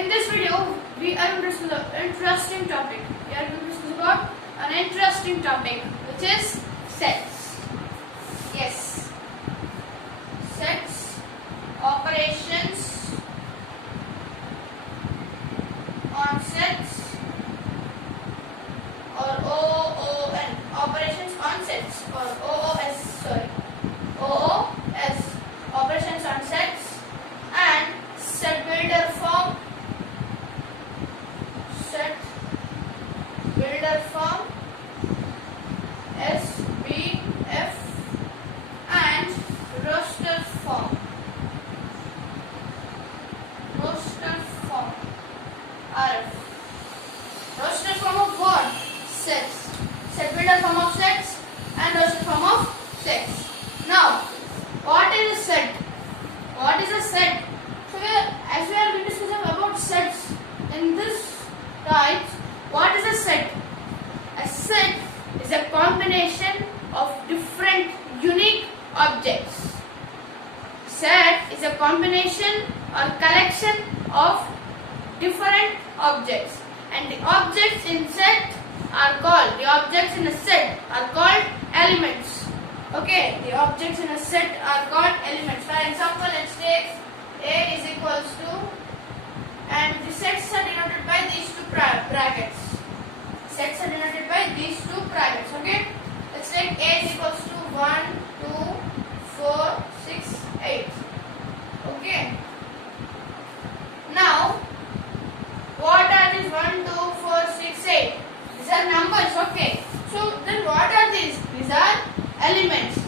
In this video, we are going to discuss an interesting topic. We are going to discuss about an interesting topic, which is sets. Yes, sets, operations on sets, or OON, operations on sets, or OOS. Sorry, OOS, operations on sets, and set builder form. Set builder form, SBF, and roster form. Roster form, RF. Roster form of what? Sets. Set builder form of sets and roster form of sets. Now, what is a set? What is a set? So, as we are discussing about sets in this type, what is a set? A set is a combination of different unique objects. Set is a combination or collection of different objects, and the objects in set are called, the objects in a set are called elements. Okay, the objects in a set are called elements. For example, let's take A is equals to, and the sets are denoted by these two brackets. Sets are denoted by these two brackets. Okay, let's take A is equals to 1, 2, 4, 6, 8. Okay, now what are these 1, 2, 4, 6, 8? These are numbers. Okay, so then what are these? These are elements.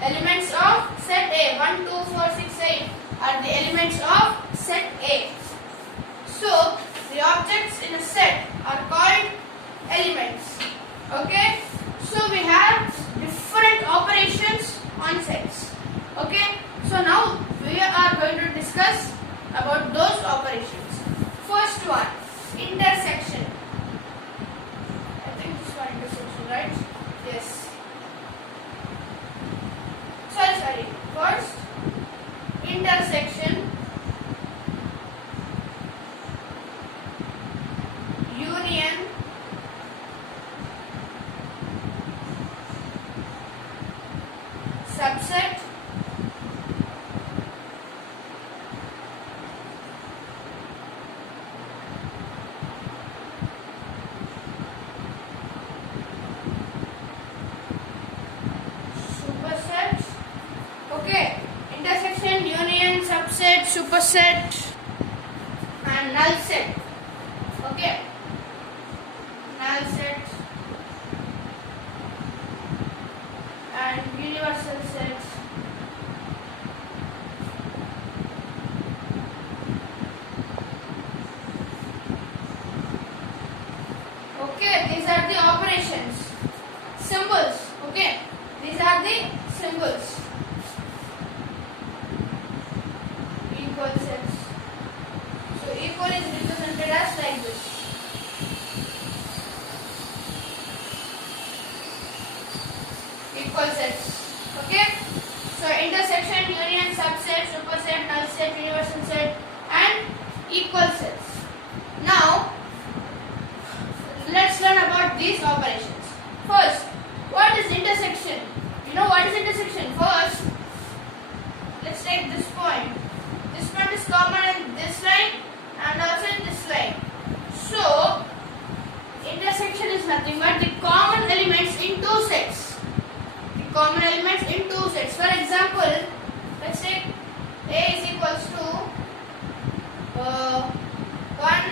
Elements of set A. 1, 2, 4, 6, 8 are the elements of set A. So the objects in a set are called elements. Okay, so we have different operations on sets. Okay, so now we are going to discuss about those operations. First one, intersection. I think this one intersection, right? Yes. Sorry. First, intersection, union, subset, superset. Okay, intersection, union, subset, superset, and null set. Okay, null set and universal set. Okay, these are the operations. Symbols. Okay, these are the symbols. Equal sets. So equal is represented as like this. Equal sets. Okay. So intersection, union, subset, superset, null set, universal set, and equal sets. Now let's learn about these operations. First, what is intersection? You know what is intersection? First, let's take this point. This point is common in this line and also in this line. So, intersection is nothing but the common elements in two sets. The common elements in two sets. For example, let's take A is equals to 1.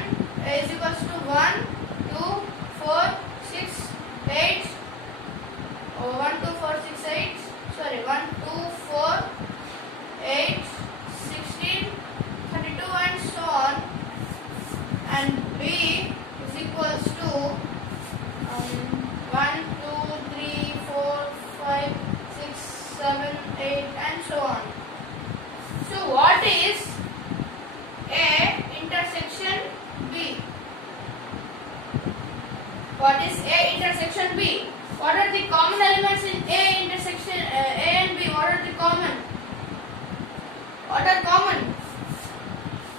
A is equals to 1, 2, 4, 6, 8. 1, 2, 4, 6, 8. Sorry, 1, 2, 4, 8, 16, 32, and so on. And B is equals to 1, 2, 3, 4, 5, 6, 7, 8, and so on. So what is A intersection B? What is A intersection B? What are the common elements in A intersection A and B? What are the common? What are common?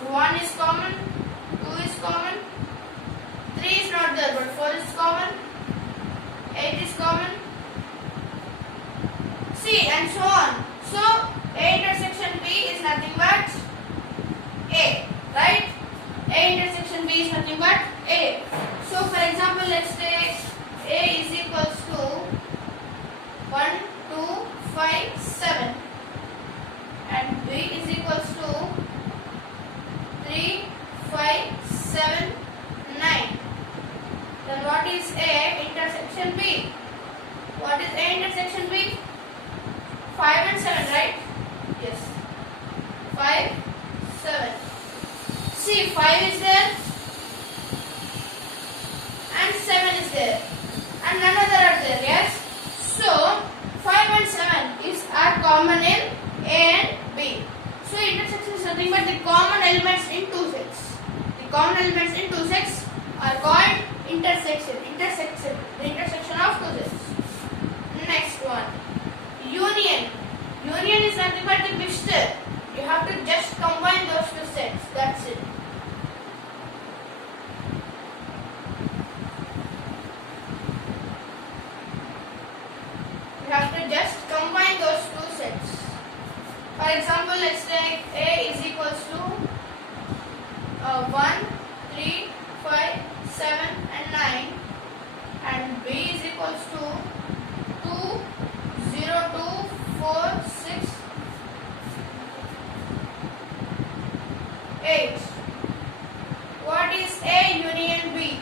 1 is common, 2 common, 3 is not there but 4 is common, 8 is common, C, and so on. So A intersection B is nothing but A, right? A intersection B is nothing but A. So for example, let's take A is equals to 1, 2, 5, 7 and B is equals to 3, 5, 7, 9. Then what is A intersection B? What is A intersection B? 5 and 7, right? Yes. 5, 7. See, 5 is there and 7 is there and none other are there, yes? So, 5 and 7 are common in A and B. So, intersection is nothing but the common elements in two sets. The common elements in two sets are called intersection. The intersection of two sets. Next one. Union. Union is nothing but the mixture. You have to just combine those two sets. That's it. You have to just combine those two sets. For example, let's take A is equals to 1, 3, 5, 7 and 9 and B is equals to 2, 0, 2, 4, 6, 8. What is A union B?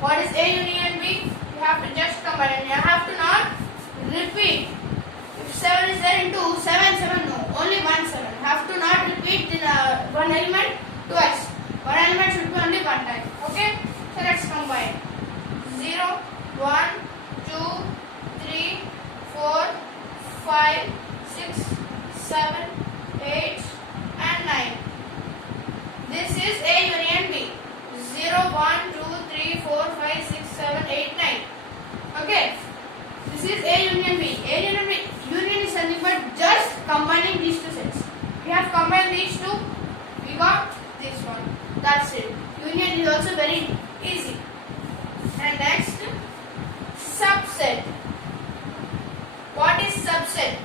What is A union B? You have to just combine and you have to not repeat. If 7 is there in 2, 7, 7, no. Only 1, 7. You have to not repeat in one element twice. One element should be only one time. Okay? So let's combine. 0, 1, 2, 3, 4, 5, 6, 7, 8 and 9. This is A union B. 0, 1, 2, 3, 4, 5, 6, 7, 8, 9. Okay. This is A union B. A union B. Union is nothing but just combining these two sets. We have combined these two. We got this one. That's it. Union is also very easy. And next, subset. What is subset?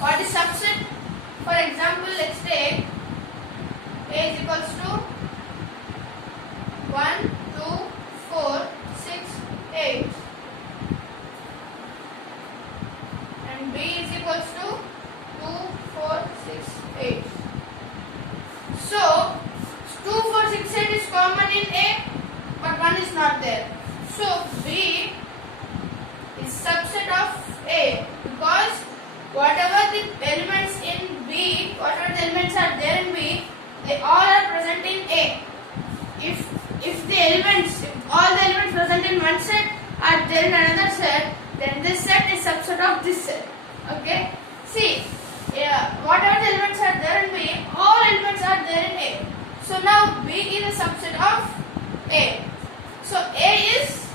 What is subset? For example, let's take A is equals to 1, 2, 4, 6, 8 and B is equals to 2, 4, 6, 8. So, 2, 4, 6, 8 is common in A but 1 is not there. So, B is subset of A because whatever the elements in B, whatever the elements are there in B, they all are present in A. If all the elements present in one set are there in another set, then this set is subset of this set. Okay? See, whatever the elements are there in B, all elements are there in A. So now B is a subset of A. So A is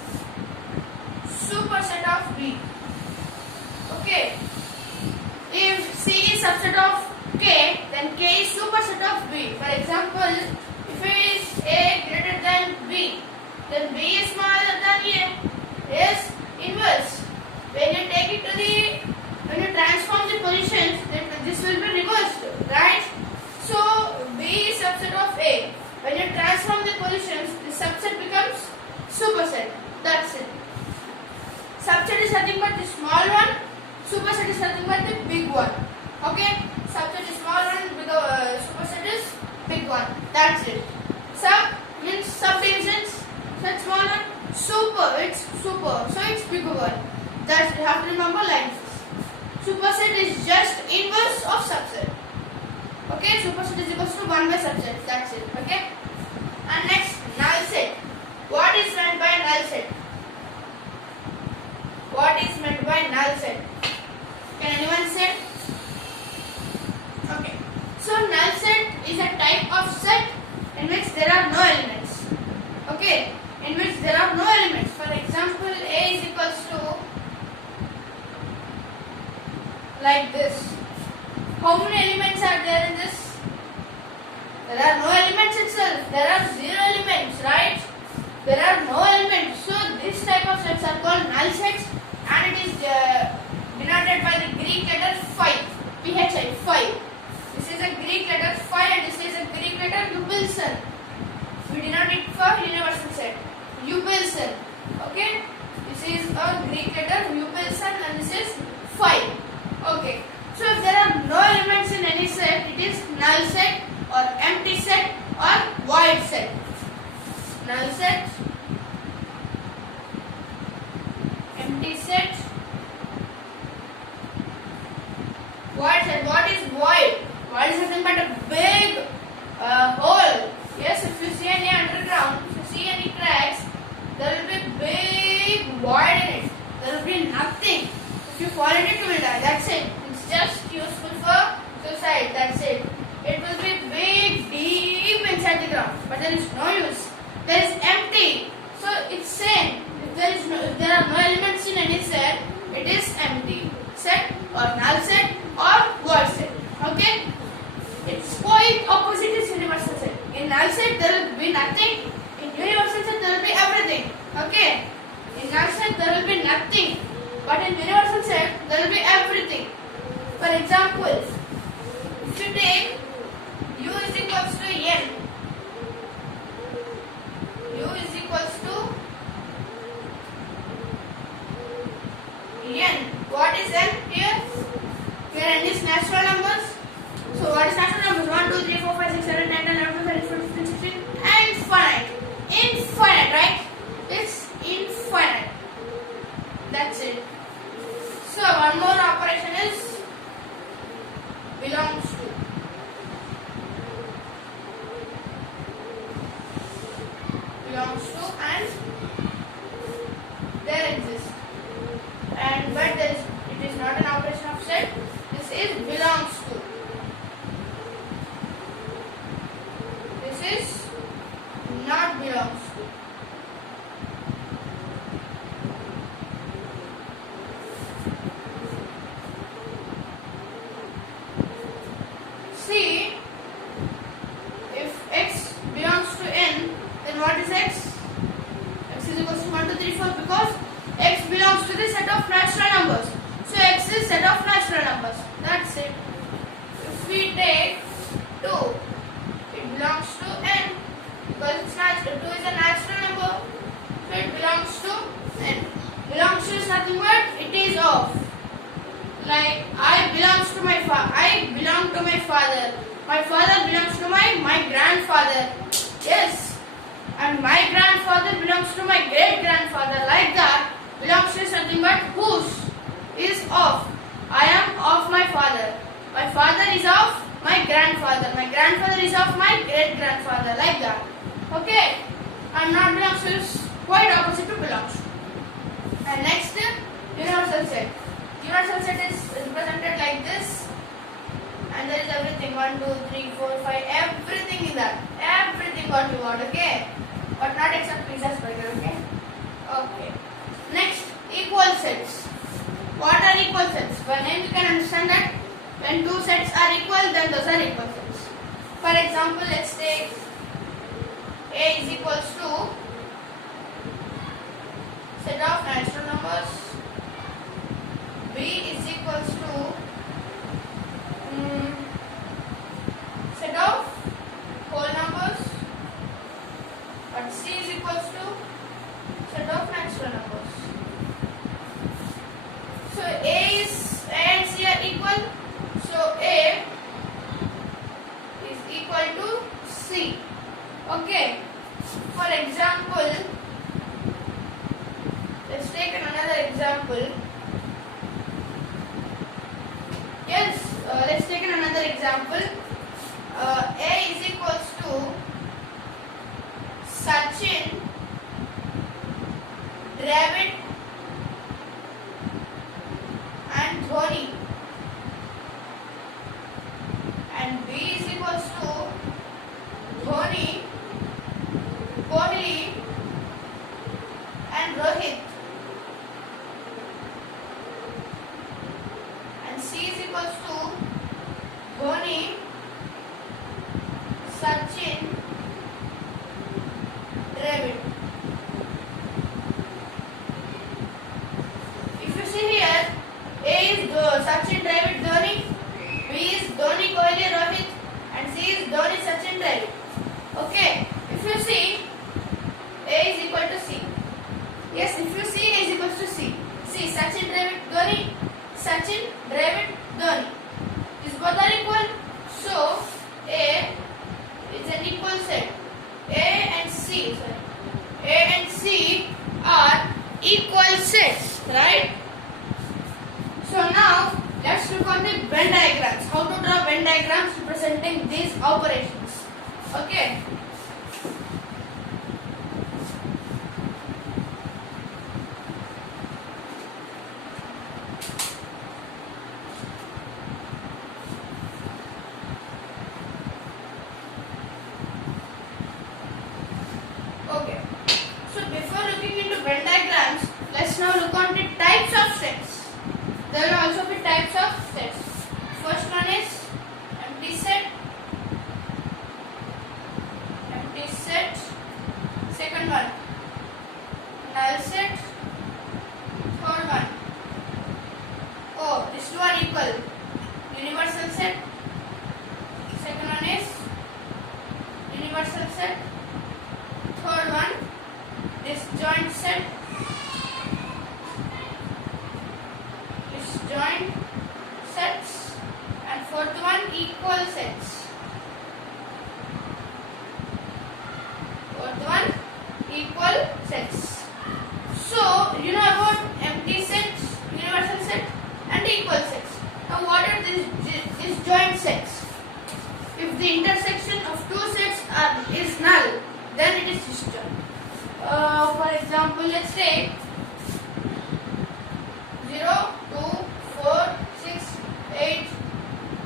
superset of B. Okay? If C is subset of K, then K is superset of B. For example, if it is A greater than B, then B is smaller than A. Is inverse. When you transform the positions, then this will be reversed, right? So B is subset of A. When you transform the positions, the subset becomes superset. That's it. Subset is nothing but the small one. Superset is nothing but the big one. Okay? Subset is small one, superset is big one. That's it. Sub means subdivisions. That's small one. Super, it's super. So it's bigger one. That's, you have to remember lines. Superset is just inverse of subset. Okay? Superset is equals to 1 by subset. That's it. Okay? And next, null set. What is meant by null set? What is meant by null set? Can anyone say? Okay. So null set is a type of set in which there are no elements. Okay. In which there are no elements. For example, A is equals to like this. How many elements are there in this? There are no elements itself. There are zero elements, right? There are no elements. So this type of sets are called null sets, and it is denoted by the Greek letter phi. PHI, phi. This is a Greek letter phi, and this is a Greek letter upsilon. We denote it for universal set. Upsilon. Okay. This is a Greek letter upsilon, and this is phi. Okay. So if there are no elements in any set, it is null set or empty set or void set. Null set, empty set, void set. What is void? Void is nothing but a big hole. Yes, if you see any underground, if you see any cracks, there will be big void in it. There will be nothing. If you fall into it, you will die. That's it. It's just useful for suicide. That's it. It will be big, deep inside the ground, but there is no use. There is empty. So it's same. If there are no elements in any set, it is empty set or null set or void set. Okay. Its quite opposite is universal set. In null set there will be nothing. In universal set there will be everything. Okay. In null set there will be nothing, but in universal set there will be everything. For example, if you take u is equals to n, u is equals to n. What is n here? Here n is natural numbers. So what is natural numbers? 1, 2, 3, 4, 5, 6, 7, 8, 9, 10, 11, 12, 13, 14, 15, 16, infinite. Infinite, right? It's infinite. That's it. So one more operation is belongs to. Belongs to, and there exists. And but it is not an operation of set. This is belongs to. This is not belongs to. See, if x belongs to n, then what is x? X is equals to 1, 2, 3, 4, because x belongs to the set of natural numbers. So x is set of natural numbers. That's it. If we take 2, it belongs to n because it's natural. 2 is a natural number, so it belongs to n. Belongs to is nothing but it is of. Like I belongs to my father. I belong to my father. My father belongs to my grandfather. Yes. And my grandfather belongs to my great grandfather. Like that. Belongs to something but whose is of. I am of my father. My father is of my grandfather. My grandfather is of my great grandfather. Like that. Okay. And not belongs to is quite opposite to belongs to. And next, universal set. Universal set is represented like this, and there is everything 1, 2, 3, 4, 5, everything in that. Everything what you want, okay? But not except pizza's burger, okay? Okay. Next, equal sets. What are equal sets? By name you can understand that when two sets are equal, then those are equal sets. For example, let's take A is equals to set of natural numbers. B is equals to set of whole numbers, but C is equals to set of natural numbers. So A and C are equal, so A is equal to C. Okay. For example, let's take another example. Yes, let's take another example. A is equals to Sachin, Dravid, and Dhoni. And B is equals to Dhoni, Kohli, and Rohit. And C is equals to Dhoni, Sachin, representing these operations. Okay. Okay. So before looking into Venn diagrams, let's now look on the types of sets. There will also be types of sets. First one is empty set. Empty set. Second one, null set. Third one, oh, these two are equal. Universal set. Second one is universal set. Third one, disjoint set. Disjoint sets. And fourth one, equal sets. Fourth one, equal sets. So, you know about empty sets, universal set and equal sets. Now, what are these disjoint sets? If the intersection of two sets is null, then it is disjoint. For example, let's say 0, 2, 4, 6, 8,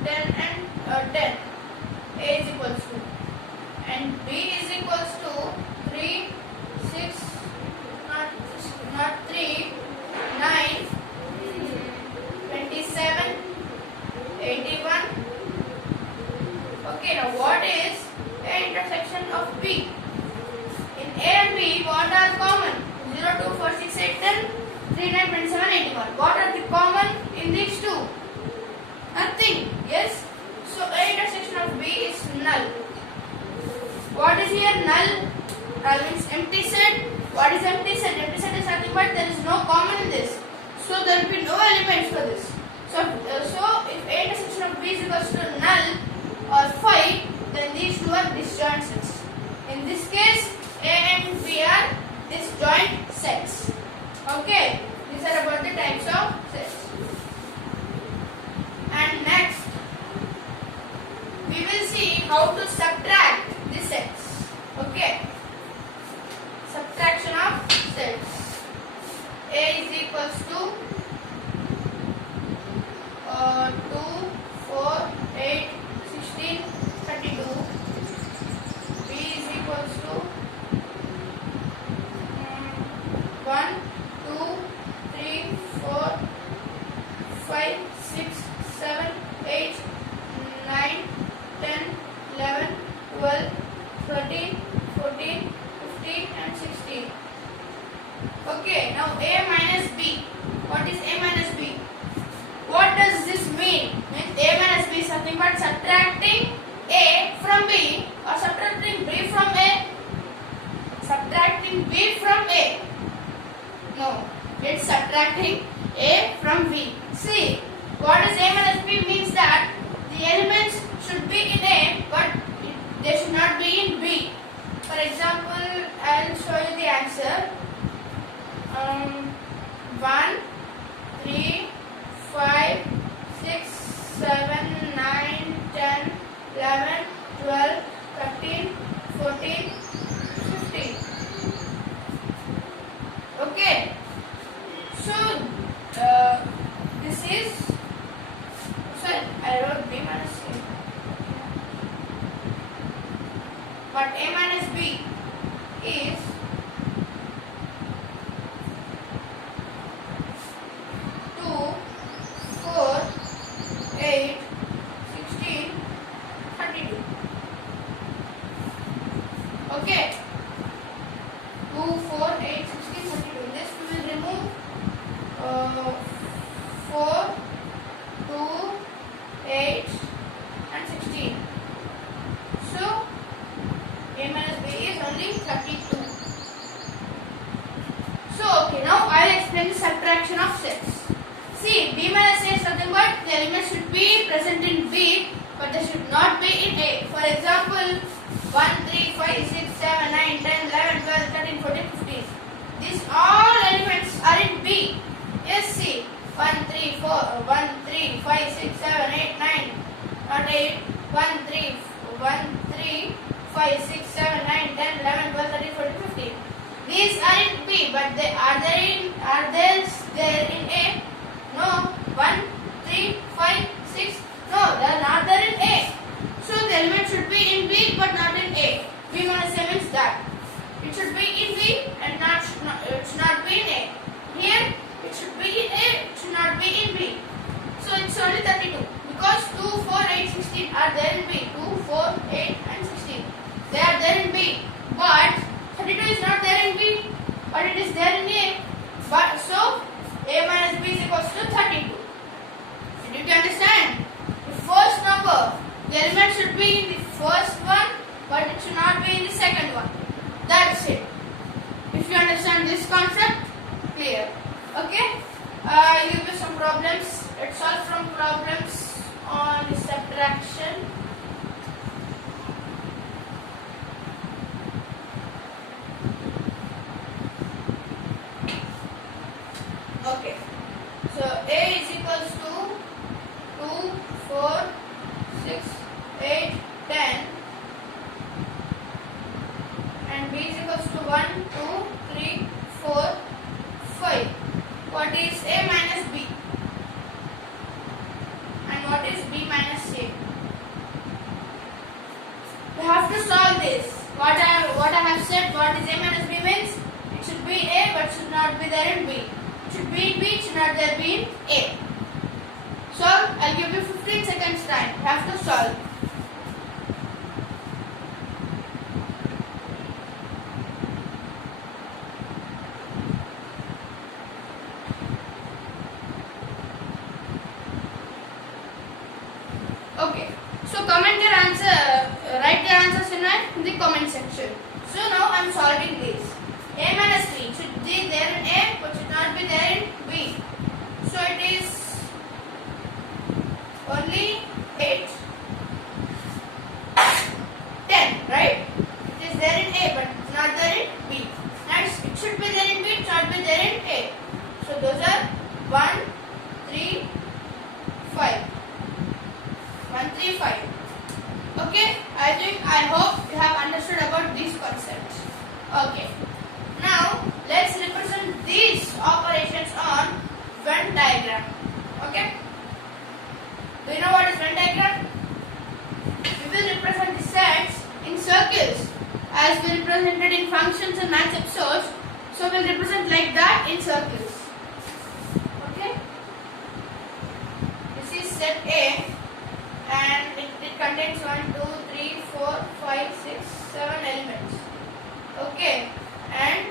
10 and 10. A is equals to, and B is equals to 3, 6, not 3, 9, 27, 81. Okay, now what is A intersection of B? In A and B, what are common? 0, 2, 4, 6, 8, 10, 3, 9, 27, 81. What are the common in these two? Nothing. Yes? So A intersection of B is null. What is here null? Null means empty set. What is empty set? Empty set is nothing but there is no common in this. So there will be no elements for this. So if A intersection of B is equals to null or 5, then these two are disjoint sets. In this case, A and B are disjoint sets. Okay, these are about the types of sets. And next, we will see how to subtract the sets. Okay, subtraction of sets. A is equals to 2, 4, 8, 16, 32. B is equals to 1, 2, 3, 4, 5, 6, 7, 8, 9, 10, 11, 12, 13, 14, 15 and 16. Okay, now A minus B. What is A minus B? What does this mean? Means A minus B is nothing but subtracting A from B or subtracting B from A. Subtracting B from A. No, it's subtracting A from B. See, what is A minus B means that the elements should be in A but they should not be in B. For example, I will show you the answer. 1, 3, 5, 6, 7, 9, 10, 11, 12, 13, 14, 15. Okay. So, this is, sorry, I wrote B minus A. But A minus B is 2, 4, 8, 16, 32. Okay. 2, 4, 8, 16, 32. This we will remove 4, 2, 8 and 16. So, A minus B is only 32. So, okay, now I will explain the subtraction of sets. See, B minus A is nothing but the elements should be present in B, but they should not be in A. For example, 1, 3, 5, 6, 7, 9, 10, 11, 12, 13, 14, 15. These all elements are in B. Yes, see, 1, 3, 4, 1, 3, 5, 6, 7, 8, 9, not 8, 1, 3, 1, 3, 5, 6, 7, 9, 10, 11, 12, 13, 14, 15. These are in B, but they are they there in A? No. 1, 3, 5, 6. No, they are not there in A. So the element should be in B but not in A. B minus A means that it should be in B and it should not be in A. Here it should be in A, it should not be in B. So it's only 32 because 2, 4, 8, 16 are there in B. 2, 4, 8 and 16. They are there in B. But 32 is not there in B, but it is there in A. But so A minus B is equals to 32. Did you understand? The first number, the element should be in the first one, but it should not be in the second one. That's it. If you understand this concept, clear. Okay? I give you some problems. Let's solve some problems on subtraction. Okay. So A is equals to 2, 4, 6, 8, 10. And B is equals to 1, 2, 3, 4, 5. What is A minus B? And what is B minus A? We have to solve this. What I have said, what is A minus B means? It should be A but should not be there in B. It should be in B, it should not there be in A. So I'll give you 15 seconds time. You have to solve. Okay, so comment your answer, write your answers in the comment section. So now I am solving this. A minus B should be there in A but should not be there in B. So it is only 8, 10, right? It is there in A but it's not there in B. Next, it should be there in B, it should not be there in A. So those are 1, 3, 5. 1, 3, 5. Okay, I hope you have understood about these concepts. Okay, now let's represent these operations on Venn diagram. Okay, do you know what is Venn diagram? We will represent the sets in circles as we represented in functions and maths episodes. So we will represent like that in circles. Okay, this is set A. And it contains 1, 2, 3, 4, 5, 6, 7 elements. Okay, and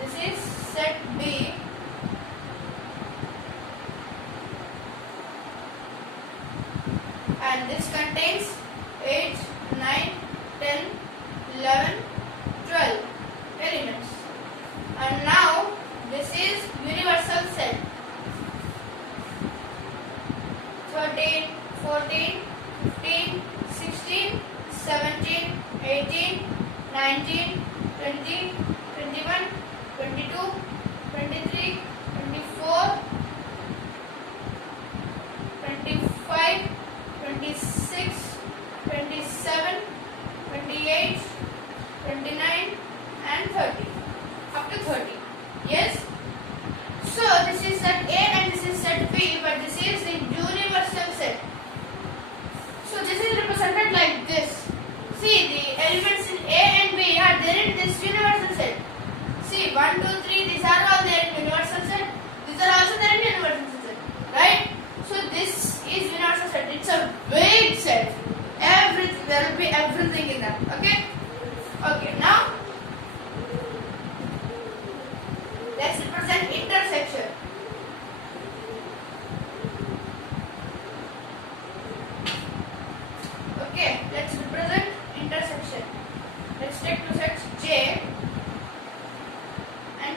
this is set B. And this contains 8, 9, 10, 11, 12 elements. And now this is universal set. 13, 14, 15, 16, 17, 18, 19, 20, 21, 22, 23, 24, 25, 26, 27, 28, 29 and 30. Up to 30. Yes? So this is set A and this is set B, but this is the universal set. So this is represented like this. See, the elements in A and B are there in this universal set. See, 1, 2, 3, these are all there in universal set. These are also there in universal set. Right? So this is universal set. It's a big set. There will be everything in that. Okay? Okay, now let's represent intersection. Okay, let's represent intersection. Let's take two sets J and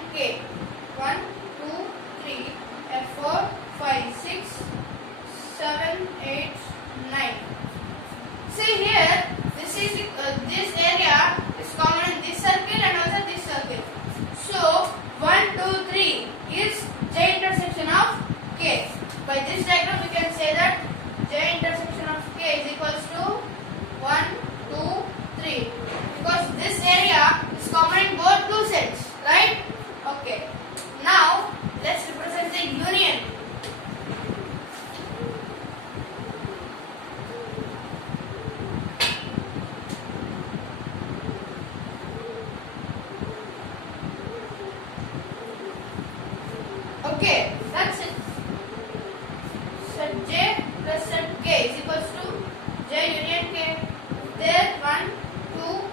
Okay, that's it. Set J plus set K is equals to J union K. There 1, 2,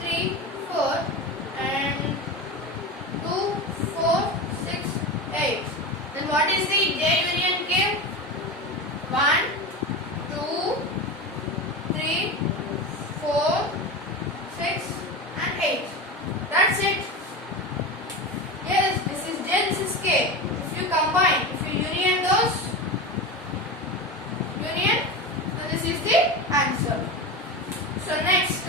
3, 4 and 2, 4, 6, 8. Then what is the J union K? 1, 2, 3, 4, 6 and 8. That's it. Yes, this is J, this is K. If you combine, if you union those, so this is the answer. So next,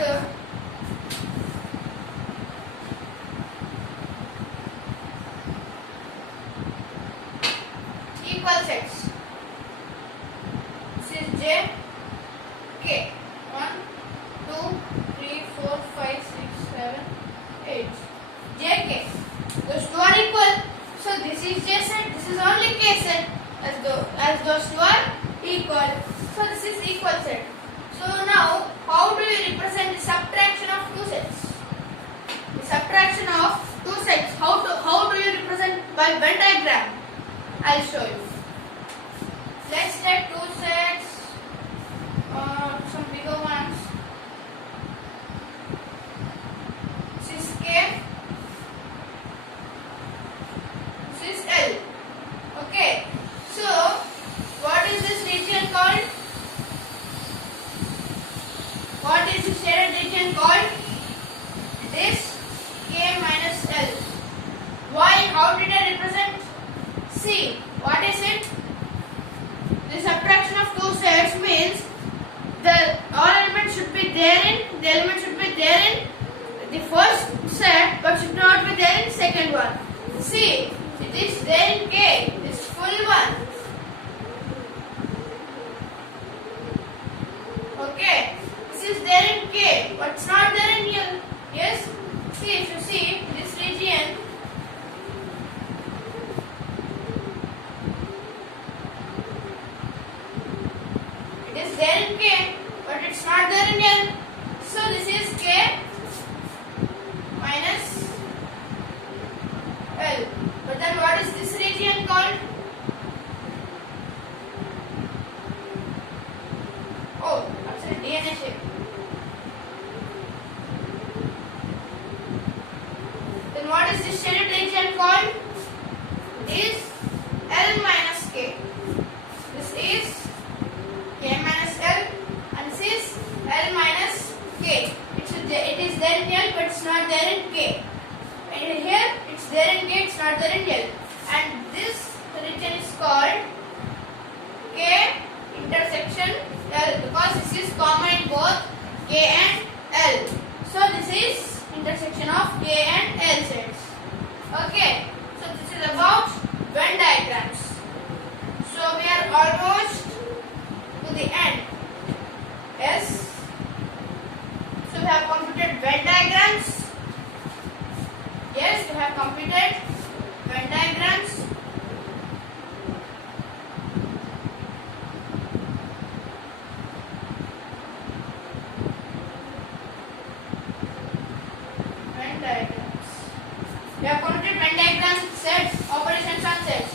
equal sets. This is J, K. 1, 2, 3, 4, 5, 6, 7, 8. J, K. Those two are equal. So this is J set, this is only K set. As those two are equal. So this is equal set. So now, how do you represent the subtraction of two sets? The subtraction of two sets. How do you represent by Venn diagram? I'll show you. Let's take two sets, some bigger ones. This is K. This is L. Okay. So, what is this region called? What is the shaded region called? This K minus L. Why? How did I represent? See, what is it? The subtraction of two sets means all elements should be there in the first set, but should not be there in second one. See, it is there in K, this full one. Okay, this is there in K, but it's not there in L. Yes, see, if you see this region, it is there in K, but it's not there in L. So this is K minus L. But then what is this region called? Oh, that's a DNA shape. Then what is this shaded region called? Is L minus K. This is K minus L and this is L minus K. It is there in L but it's not there in K. And here it's there in K, it's not there in L. And this region is called K intersection L because this is common in both K and L. So this is intersection of K and L sets. Okay, so this is about Venn diagrams. So we are almost to the end. Yes. So we have completed Venn diagrams. Yes, we have completed Venn diagrams. Venn diagrams. We have completed Venn diagrams, sets, operations and sets.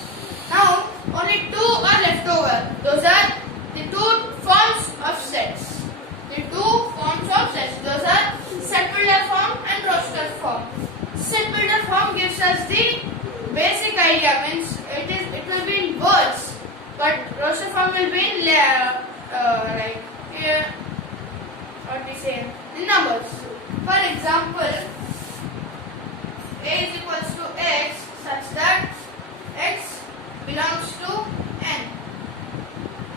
Now, only two are left over. Those are the two forms of sets. The two forms of sets. Those are set builder form and roster form. Set builder form gives us the basic idea, means it will be in words, but roster form will be in like here, what we say, in numbers. For example, A is equals to X such that X belongs to N.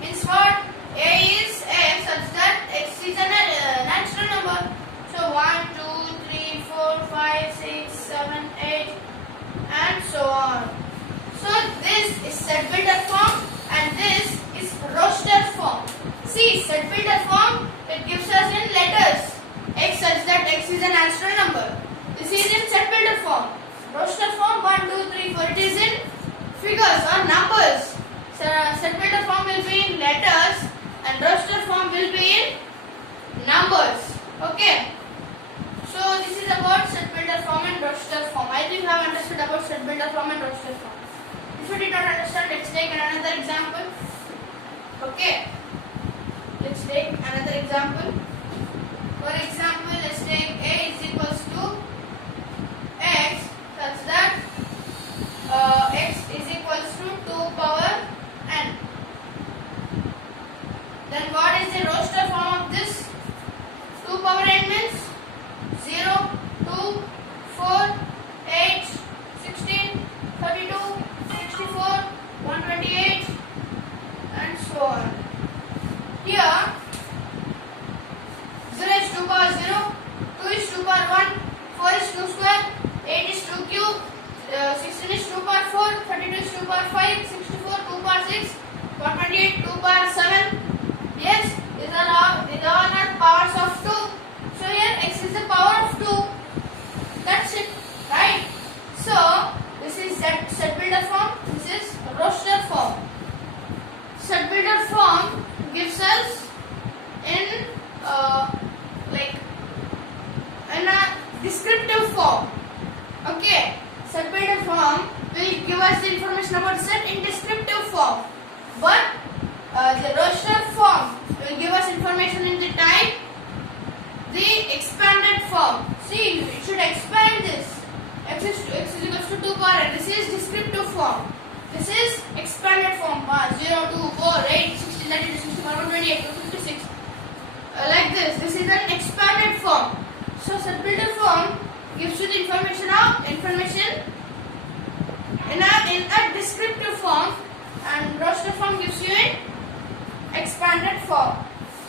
Means what? A is X such that X is a natural number. So 1, 2, 3, 4, 5, 6, 7, 8 and so on. So this is set builder form and this is roster form. See, set builder form, it gives us in letters X such that X is a natural number. This is in set builder form. Roster form 1, 2, 3, 4. It is in figures or numbers. So set builder form will be in letters and roster form will be in numbers. Okay. So this is about set builder form and roster form. I think you have understood about set builder form and roster form. If you did not let's take another example. Okay, let's take another example. For example, let's take a is equals to x such that x is equals to 2 power n. Then what is the roster form of this? 2 power n means 0, 2, 4, 8, 16, 32, 64, 128 and so on. Here 0 is 2 power 0, 2 is 2 power 1, 4 is 2 square, 8 is 2 cube, 16 is 2 power 4, 32 is 2 power 5, 64 2 power 6, 128 2 power 7. Yes, these are all powers of 2. So here x is the power of 2. That's it, right? So this is set builder form. This is roster form. Set builder form gives us in a descriptive form. Okay, set builder form will give us the information about set in descriptive form, but the roster form will give us information in the type, the expanded form. See, it should expand this. X is equals to 2 power n. This is descriptive form. This is expanded form. 0, 2, 4, 8, 16, 32, 64, 128, 256. Like this. This is an expanded form. So set builder form gives you the information in a descriptive form, and roster form gives you in expanded form.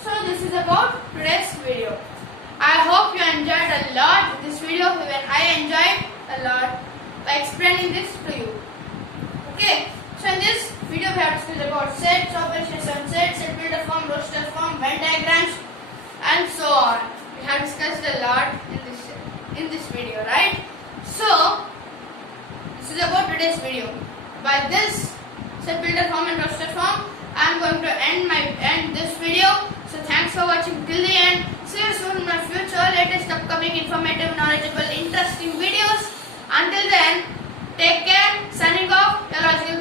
So this is about today's video. I hope you enjoyed a lot this video. Even I enjoyed a lot by explaining this to you. Okay, so in this video we have discussed about sets, operations on sets, set builder form, roster form, Venn diagrams and so on. We have discussed a lot in this video, right? So this is about today's video. By this set builder form and roster form, I am going to end this video. So thanks for watching till the end. See you soon in my future latest upcoming informative, knowledgeable, interesting videos. Until then, take care. Signing off, your logical